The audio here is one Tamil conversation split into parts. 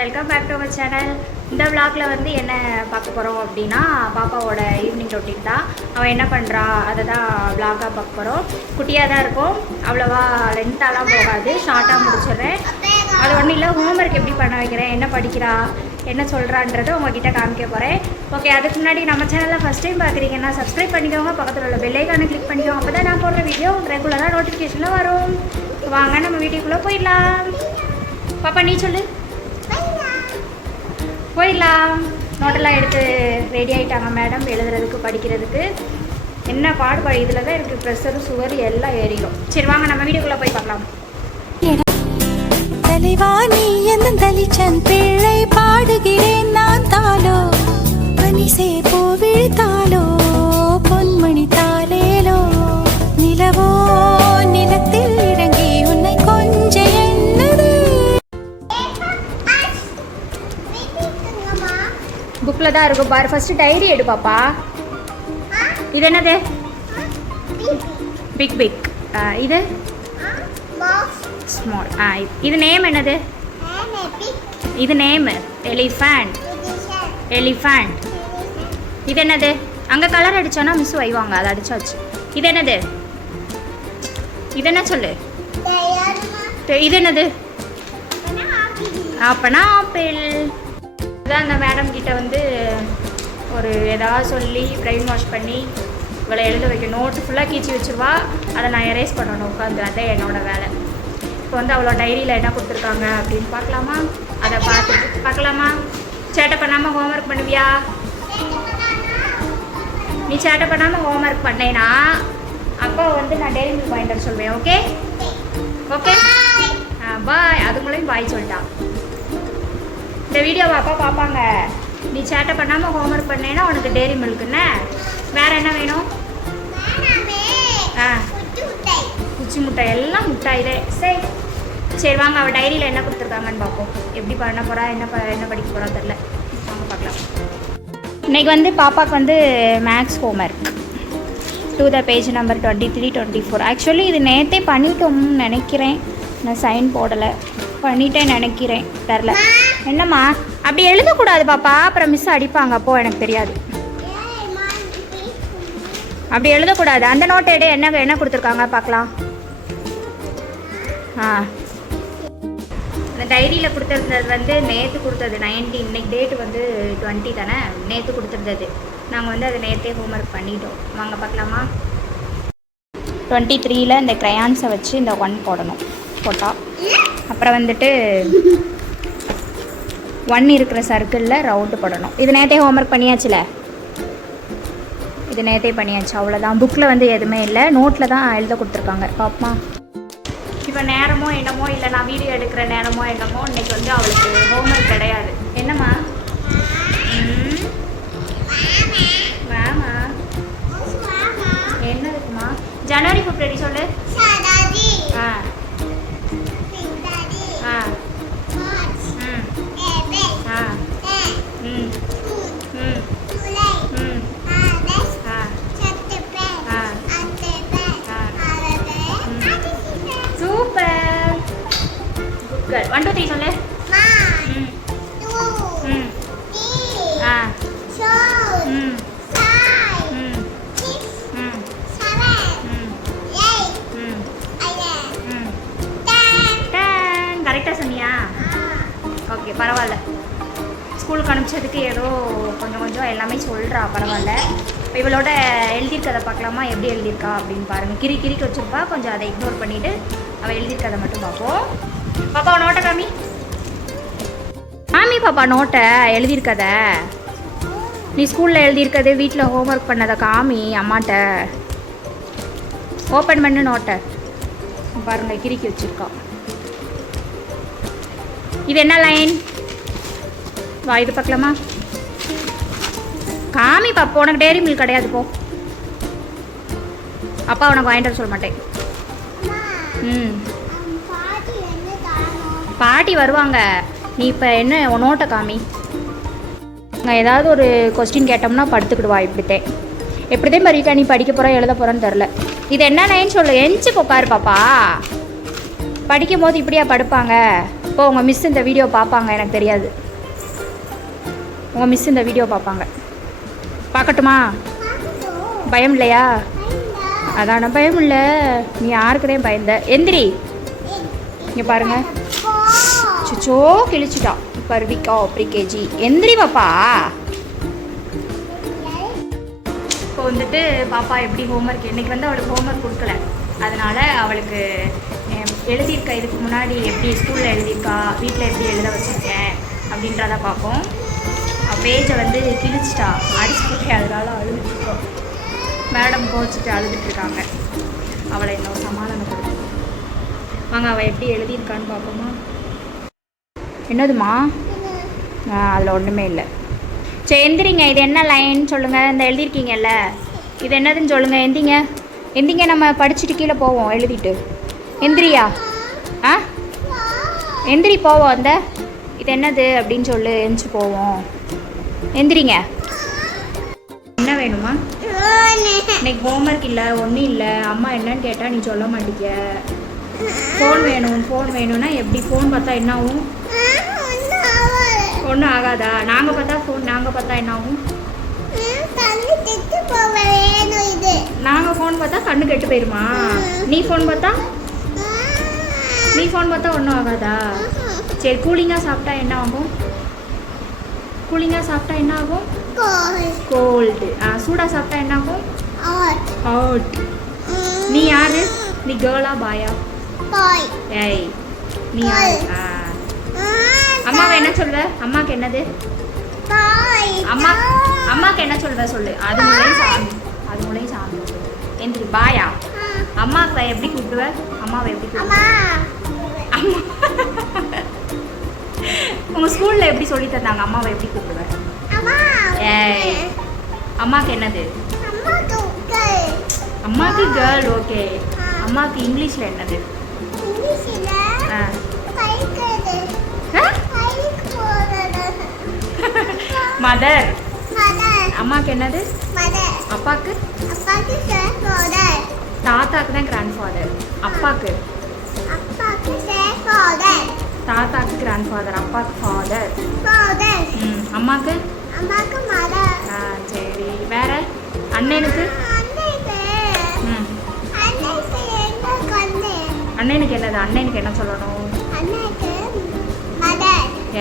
Welcome back to our channel. இந்த விளாகில் வந்து என்ன பார்க்க போகிறோம் அப்படின்னா பாப்பாவோட ஈவினிங் ரொட்டீன் தான். அவன் என்ன பண்ணுறா அதை தான் விளாகாக பார்க்க போகிறோம். குட்டியாக தான் இருக்கும், அவ்வளோவா லென்த்தாலாம் போகாது, ஷார்ட்டாக முடிச்சிடுறேன். அது ஒன்றும் இல்லை, ஹோம்ஒர்க் எப்படி பண்ண வைக்கிறேன், என்ன படிக்கிறா, என்ன சொல்கிறான்றதை உங்ககிட்ட காமிக்க போகிறேன். ஓகே, அதுக்கு முன்னாடி நம்ம சேனலில் ஃபஸ்ட் டைம் பார்க்குறீங்கன்னா சப்ஸ்கிரைப் பண்ணிக்கோங்க, பக்கத்தில் உள்ள பெல் ஐகானை கிளிக் பண்ணிக்கோங்க. அப்போ தான் நான் போடுற வீடியோ ரெகுலராக நோட்டிஃபிகேஷனில் வரும். வாங்க நம்ம வீடியோக்குள்ளே போயிடலாம். பாப்பா நீ சொல்லு. போயிடலாம். நோட்டெல்லாம் எடுத்து ரெடி ஆகிட்டாங்க மேடம் எழுதுறதுக்கு படிக்கிறதுக்கு. என்ன பாடுபாடு, இதில் தான் இருக்குது ப்ரெஷரு சுவர் எல்லாம் ஏறிடும். சரி வாங்க நம்ம வீடியோக்குள்ளே போய் பார்க்கலாம். தலைவாணி எந்த தலிச்சன் பிள்ளை பாடுகிறேன் நான் தாலோ பனிசே போவிழ்த்தாலோ பொன்மணி தாலேலோ நிலவோ நிலத்தில் இறங்கி உன்னை கொஞ்ச என்னது. புக்கில் தான் இருக்கும் பாரு. ஃபஸ்ட்டு டைரி எடு பாப்பா. இது என்னது? Big big. இது ஸ்மால். இது நேம் என்னது? இது நேம் எலிஃபண்ட். எலிஃபண்ட். இது என்னது? அங்கே கலர் அடித்தோன்னா மிஸ் வைவாங்க, அதை அடிச்சாச்சு. இது என்னது? இது என்ன சொல்லு? இது என்னது? அப்பனா ஆப்பிள். இதுதான் அந்த மேடம் கிட்ட வந்து ஒரு ஏதாவது சொல்லி பிரெயின் வாஷ் பண்ணி இவளை எழுத வைக்க. நோட்டு ஃபுல்லாக கீச்சி வச்சுருவா, அதை நான் எரேஸ் பண்ணணும் உட்காந்து. அதான் என்னோடய வேலை. இப்போ வந்து அவ்வளோ டைரியில் என்ன கொடுத்துருக்காங்க அப்படின்னு பார்க்கலாமா? அதை பார்த்துட்டு பார்க்கலாமா? சேட்டை பண்ணாமல் ஹோம்ஒர்க் பண்ணுவியா? நீ சேட்டை பண்ணாமல் ஹோம்ஒர்க் பண்ணேன்னா அப்போ வந்து நான் டெய்ரி மில்க் வாங்கிட்டு சொல்வேன். Okay okay bye. அதுங்களையும் பாய் சொல்லிட்டான். இந்த வீடியோவை அப்பா பார்ப்பாங்க. நீ சேட்டை பண்ணாமல் ஹோம்ஒர்க் பண்ணேன்னா உனக்கு டெய்ரி மில்க்குன்னு. வேறு என்ன வேணும்? குச்சி முட்டை. எல்லாம் முட்டாயிலே. சரி சரி வாங்க, அவள் டைரியில் என்ன கொடுத்துருக்காங்கன்னு பார்ப்போம். எப்படி பண்ண போகிறா, என்ன படிக்க போகிறான்னு தெரில. வாங்க பார்க்கலாம். இன்றைக்கி வந்து பாப்பாவுக்கு வந்து maths homework to the page number 23, 24. Actually இது நேற்றே பண்ணிட்டோம்னு நினைக்கிறேன். நான் சைன் போடலை, பண்ணிட்டேன் நினைக்கிறேன், தெரில. என்னம்மா அப்படி எழுதக்கூடாது பாப்பா, அப்புறம் மிஸ் அடிப்பாங்க. அப்போது எனக்கு தெரியாது, அப்படி எழுதக்கூடாது. அந்த நோட்டை எடு. என்ன கொடுத்துருக்காங்க பார்க்கலாம். அந்த டைரியில் கொடுத்துருந்தது வந்து நேற்று கொடுத்தது 19. இன்னைக்கு டேட்டு வந்து 20 தானே. நேற்று கொடுத்துருந்தது. நாங்கள் வந்து அதை நேற்றே ஹோம்ஒர்க் பண்ணிட்டோம். வாங்க பார்க்கலாமா? 23ல் இந்த க்ரையான்ஸை வச்சு இந்த 1 போடணும். போட்டால் அப்புறம் வந்துட்டு 1 இருக்கிற சர்க்கிளில் ரவுண்டு போடணும். இது நேற்றே ஹோம்ஒர்க் பண்ணியாச்சுல. இது நேற்றே பண்ணியாச்சு, அவ்வளோதான். புக்கில் வந்து எதுவுமே இல்லை, நோட்டில் தான் எழுத கொடுத்துருக்காங்க. பாப்பா இப்போ நேரமோ என்னமோ இல்லை, நான் வீடியோ எடுக்கிற நேரமோ என்னமோ இன்றைக்கி வந்து அவளுக்கு ஹோம்ஒர்க் கிடையாது. என்னம்மா? மேமா என்னதுக்குமா? ஜனவரி பிப்ரவரி சொல்லு. ஆ ஆ ம் ஆ ம் ம் ம் சூப்பர். குட். 1 2 3 சொல்லு. ம் ம் ஆ ம் ம் ம் கரெக்டாக சொன்னியா? ஓகே பரவாயில்ல. ஸ்கூலுக்கு அனுப்பிச்சதுக்கு ஏதோ கொஞ்சம் எல்லாமே சொல்கிறா, பரவாயில்ல. இப்போ இவளோட எழுதியிருக்கதை பார்க்கலாமா? எப்படி எழுதியிருக்கா அப்படின்னு பாருங்கள். கிரிக்கு வச்சுருப்பா, கொஞ்சம் அதை இக்னோர் பண்ணிவிட்டு அவள் எழுதியிருக்கதை மட்டும் பார்ப்போம். பாப்பா நோட்டை காமி. பாப்பா நோட்டை எழுதியிருக்கத. நீ ஸ்கூலில் எழுதியிருக்கது, வீட்டில் ஹோம்ஒர்க் பண்ணதை காமி அம்மாட்ட. ஓப்பன் பண்ணு நோட்டை. பாருங்கள் கிரிக்கி வச்சுருக்கா. இது என்ன லைன்? வா இது பார்க்கலாமா? காமி பாப்பா. உனக்கு டெய்ரி மில்க் கிடையாது, போ. அப்பா உனக்கு வாங்கிட்டு சொல்ல மாட்டேன். ம் பாட்டி வருவாங்க. நீ இப்போ என்ன நோட்டை காமி. நான் ஏதாவது ஒரு கொஸ்டின் கேட்டோம்னா படுத்துக்கிடுவா. எப்படித்தான் பரீட்டா நீ படிக்க போகிற எழுத போகிறேன்னு தெரில. இது என்ன லைன் சொல்லு. எஞ்சி உட்காரு பாப்பா. படிக்கும் போது இப்படியா படுப்பாங்க? இப்போ உங்கள் மிஸ் இந்த வீடியோ பார்ப்பாங்க, எனக்கு தெரியாது. உங்கள் மிஸ் இந்த வீடியோ பார்ப்பாங்க. பார்க்கட்டுமா? பயம் இல்லையா? அதான பயம் இல்லை. நீ யாருக்குனே பயந்த. எந்திரி. இங்கே பாருங்க. சுச்சோ கிழிச்சிட்டா. பர்விகா ப்ரீகேஜி. எந்திரி பாப்பா. இப்போ வந்துட்டு பாப்பா எப்படி ஹோம்ஒர்க், இன்றைக்கி வந்து அவளுக்கு ஹோம்ஒர்க் கொடுக்கல. அதனால் அவளுக்கு எழுதியிருக்கா, இதுக்கு முன்னாடி எப்படி ஸ்கூலில் எழுதியிருக்கா, வீட்டில் எப்படி எழுத வச்சுருக்கேன் அப்படின்றத பார்ப்போம். பேஜை வந்து கிழிச்சிட்டா, அடிச்சுட்டு, அதனால அழுதுட்டுருக்கோம். மேடம் கோச்சிட்டு அழுதுட்டுருக்காங்க. அவளை இன்னும் சமாதானப்படுத்தணும். வாங்க அவள் எப்படி எழுதியிருக்கான்னு பார்ப்போமா? என்னதுமா? அதில் ஒன்றுமே இல்லை. சரி எந்திரிங்க. இது என்ன லைன் சொல்லுங்கள். இந்த எழுதியிருக்கீங்கல்ல, இது என்னதுன்னு சொல்லுங்கள். எந்திங்க எந்திங்க, நம்ம படிச்சுட்டு கீழே போவோம் எழுதிட்டு. எந்திரியா? ஆ எந்திரி போவோம். அந்த இது என்னது அப்படின்னு சொல்லு, எந்திரிச்சு போவோம். எந்திரிங்க. என்ன வேணுமா? இன்னைக்கு ஹோம்ஒர்க் இல்லை, ஒன்றும் இல்லை. அம்மா என்னன்னு கேட்டால் நீ சொல்ல மாட்டீங்க. ஃபோன் வேணும். ஃபோன் வேணும்னா எப்படி? ஃபோன் பார்த்தா என்ன ஆகும்? ஒன்றும் ஆகாதா? நாங்கள் பார்த்தா என்ன ஆகும்? நாங்கள் ஃபோன் பார்த்தா கண்ணு கெட்டு போயிருமா? நீ ஃபோன் பார்த்தா ஒன்றும் ஆகாதா? சரி, கூலிங்காக சாப்பிட்டா என்ன ஆகும்? கோல்டு. சூடாக சாப்பிட்டா என்ன ஆகும்? ஹாட். நீ யாரு? நீ கேர்ளா பாயா? ஏய் நீ யாரு? அம்மாவை என்ன சொல்வ? அம்மாவுக்கு என்னது? அம்மாவுக்கு என்ன சொல்வ சொல்லு. அது மூலையும் சாமி. எந்திரி. பாயா? அம்மாவை எப்படி கூப்பிடுவ? அம்மாவை எப்படி கூப்பிடுவ? அம்மா உங்கள் ஸ்கூலில் எப்படி சொல்லி தந்தாங்க? அம்மாவை எப்படி கூப்பிடுவ? ஏய் அம்மாவுக்கு என்னது? அம்மாவுக்கு கேர்ள். ஓகே. அம்மாவுக்கு இங்கிலீஷில் என்னது? மதர். அம்மாவுக்கு என்னது? அப்பாவுக்கு? தாத்தாக்கு தான் கிராண்ட் ஃபாதர். அப்பாவுக்கு? தாத்தாக்கு கிராண்ட் ஃபாதர், அப்பாவுக்கு ஃபாதர். அம்மாவுக்கு? சரி. வேற? அண்ணனுக்கு? அண்ணனுக்கு என்னது? அண்ணனுக்கு என்ன சொல்லணும்?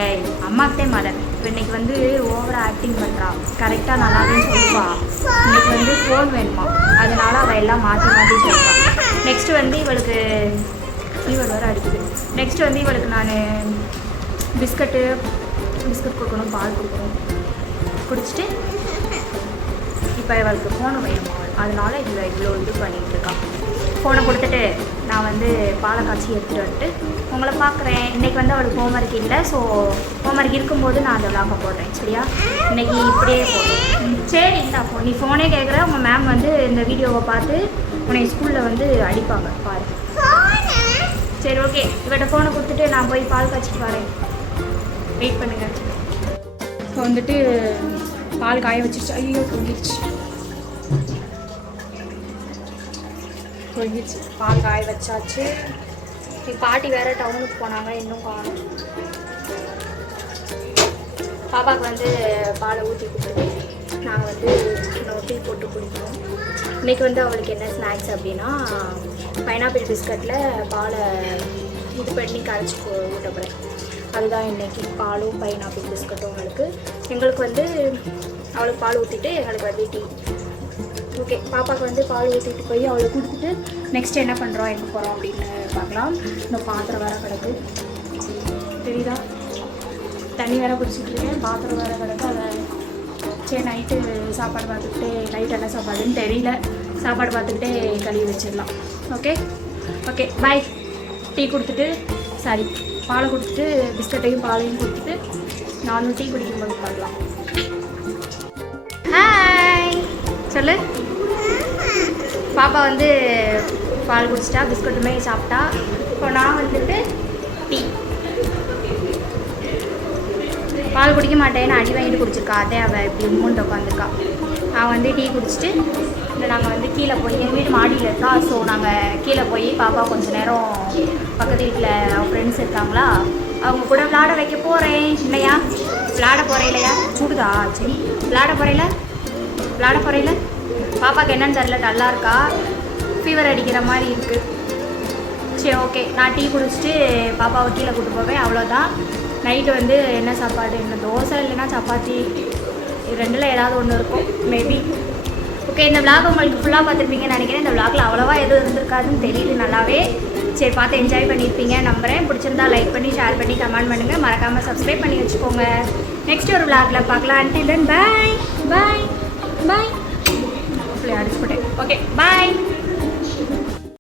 ஏய் அம்மாக்கிட்டே மதர். இப்போ இன்னைக்கு வந்து ஓவராக ஆக்டிங் பண்ணுறா. கரெக்டாக நல்லாவே சொல்லுவா. இன்னைக்கு வந்து ஃபோன் வேணுமா, அதனால அவள் எல்லாம் மாற்றி சொல்லுவா. நெக்ஸ்ட்டு வந்து இவளுக்கு ஃபீவர் வேறு அடிக்குது. நெக்ஸ்ட்டு வந்து இவளுக்கு நான் பிஸ்கட் கொடுக்கணும், பால் கொடுக்கணும். குடிச்சிட்டு இப்போ இவளுக்கு ஃபோனை வேணுமா, அதனால இவ்வளோ இது பண்ணிகிட்டு இருக்கான். ஃபோனை கொடுத்துட்டு நான் வந்து பாலை காய்ச்சி எடுத்துகிட்டு வந்துட்டு உங்களை பார்க்குறேன். இன்றைக்கி வந்து அவளுக்கு ஹோம்ஒர்க் இல்லை. ஸோ ஹோம்ஒர்க் இருக்கும்போது நான் அதை விளாக போடுறேன். சரியா? இன்றைக்கி இப்படியே போடுறேன். சரி இந்தா ஃபோன். நீ ஃபோனே கேட்குற. உங்கள் மேம் வந்து இந்த வீடியோவை பார்த்து உன்னை ஸ்கூலில் வந்து அடிப்பாங்க பாரு. சரி ஓகே. இவட்ட ஃபோனை கொடுத்துட்டு நான் போய் பால் காய்ச்சிட்டு வரேன். வெயிட் பண்ணுங்கள். ஸோ வந்துட்டு பால் காய வச்சிருச்சு. ஐயோ பொங்கிடுச்சு. பால் காய வச்சாச்சு. பாட்டி வேறு டவுனுக்கு போனாங்க, இன்னும் காணும். பாப்பாவுக்கு வந்து பாலை ஊற்றி கொடுத்துட்டு நாங்கள் வந்து இன்னும் டீ போட்டு குடிக்கணும். இன்றைக்கி வந்து அவளுக்கு என்ன ஸ்நாக்ஸ் அப்படின்னா, பைனாப்பிள் பிஸ்கட்டில் பாலை இது பண்ணி கரைச்சி ஊட்டப்படுறேன். அதுதான் இன்றைக்கி. பாலும் பைனாப்பிள் பிஸ்கட்டும் அவளுக்கு. எங்களுக்கு வந்து அவளுக்கு பால் ஊற்றிட்டு எங்களுக்கு வந்து டீ. ஓகே. பாப்பாவுக்கு வந்து பால் ஊற்றிட்டு போய் அவளுக்கு கொடுத்துட்டு நெக்ஸ்ட் என்ன பண்ணுறோம், எங்கே போகிறோம் அப்படின்னு பார்க்கலாம். இன்னும் பாத்திரம் வேறு கிடக்கு, தெரியுதா? தண்ணி வேறு குடிச்சிட்ருக்கேன், பாத்திரம் வேறு கிடக்கு. அதை சரி நைட்டு சாப்பாடு பார்த்துக்கிட்டே, நைட் என்ன சாப்பாடுன்னு தெரியல, சாப்பாடு பார்த்துக்கிட்டே கழுவி வச்சிடலாம். Okay okay bye. டீ கொடுத்துட்டு சாரி பாலை கொடுத்துட்டு பிஸ்கட்டையும் பாலையும் கொடுத்துட்டு நானும் டீ குடிக்கும்போது பார்க்கலாம். ஹாய் சொல்லு. பாப்பா வந்து பால் குடிச்சிட்டா, பிஸ்கட்டுமே சாப்பிட்டா. இப்போ நான் வந்துட்டு டீ. பால் குடிக்க மாட்டேன்னு அடி வாங்கிட்டு குடிச்சிருக்கா. அதே அவள் இப்படி மூண்டு உட்காந்துருக்கா. நான் வந்து டீ குடிச்சிட்டு நாங்கள் வந்து கீழே போய், எங்கள் வீடு மாடியில் இருக்கா. ஸோ நாங்கள் கீழே போய் பாப்பா கொஞ்சம் நேரம் பக்கத்து வீட்டில் அவள் ஃப்ரெண்ட்ஸ் இருக்காங்களா, அவங்க கூட விளாட வைக்க போகிறேன். இல்லையா விளாட போகிறேன் இல்லையா? சுடுதா? சரி விளாட போகிறேல பாப்பாவுக்கு என்னன்னு தெரில, டல்லாக இருக்கா, ஃபீவர் அடிக்கிற மாதிரி இருக்குது. சரி ஓகே, நான் டீ குடிச்சிட்டு பாப்பாவை கீழே கூப்பிட்டு போவேன். அவ்வளோதான். நைட்டு வந்து என்ன சாப்பாடு, என்ன தோசை இல்லைன்னா சப்பாத்தி, இது ரெண்டில் ஏதாவது ஒன்று இருக்கும் மேபி. ஓகே, இந்த விளாக் உங்களுக்கு ஃபுல்லாக பார்த்துருப்பீங்கன்னு நினைக்கிறேன். இந்த விளாகில் அவ்வளோவா எதுவும் இருந்திருக்காதுன்னு தெரியுது நல்லாவே. சரி பார்த்து என்ஜாய் பண்ணியிருப்பீங்க நம்புகிறேன். பிடிச்சிருந்தா லைக் பண்ணி ஷேர் பண்ணி கமெண்ட் பண்ணுங்கள். மறக்காமல் சப்ஸ்கிரைப் பண்ணி வச்சுக்கோங்க. நெக்ஸ்ட் ஒரு விளாகில் பார்க்கலாம். அன்டில் தென் பாய் பாய் பாய். அடிச்சு போட்டேன். Okay bye.